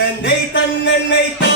And Nathan and Nathan.